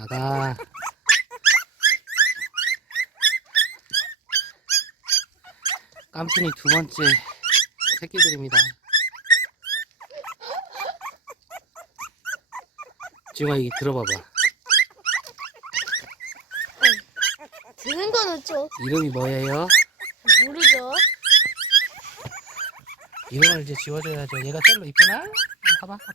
아가. 깜순이 두 번째 새끼들입니다. 지웅아 이게 들어봐봐. 드는 건 어쩌? 이름이 뭐예요? 모르죠. 이름을 이제 지워줘야죠. 얘가 젤로 이쁘나? 어, 봐봐, 봐봐.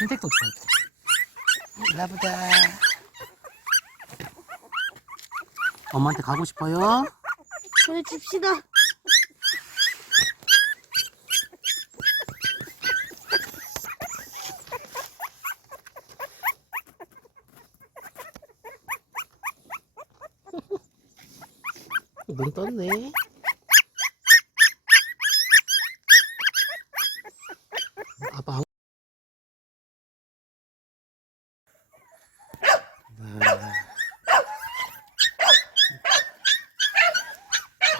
흰색도 좋아해. 일라보자. 엄마한테 가고 싶어요? 저희 줍시다. 눈 떴네.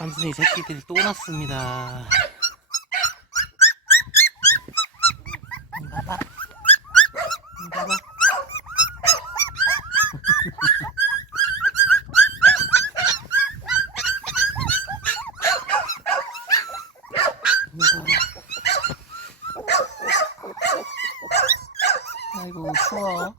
깜순이 새끼들이 또 났습니다. 음, 봐봐. 봐봐. 아이고 추워.